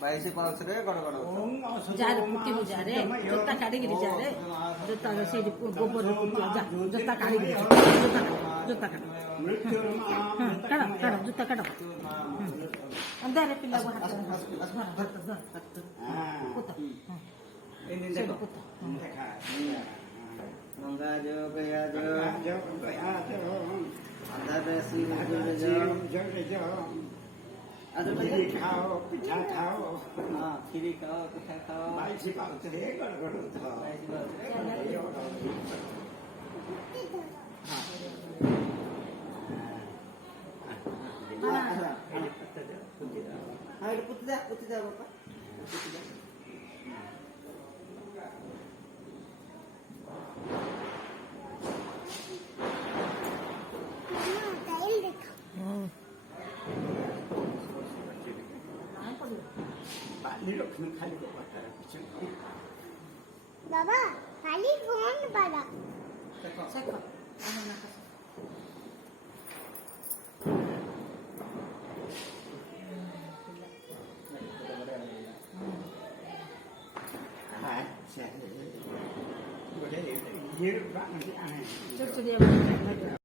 ବାଇଶି ପାଉଛରେ ଗଡ଼ ଗଡ଼ ଯାରେ ପୁତିବୁ ଯାରେ ଜୋତା କାଢିକିରି ଯାରେ ଜୋତା ସେଇଠି ଗୋବର ଯା ଜୋତା କାଢିକିରି ଜୋତା କାଢ କାଢ କାଢ ଜୋତା କାଢ ଅନ୍ଧାରେ ପିଲାକୁ ହାତ ପୁତ ସେଇଠି ପୁତ गंगा जो गया जो अंधा बेसी जो खीरी खाओ पिठा खाओ हाँ खीरी खाओ पिठा खाओ बाईसी पाउछरे गड़गड़ उठाओ हाँ ये पुत्ती दा बापा पुत्ती दा बाबा खाली फोन बड़ा चुड़चुड़िया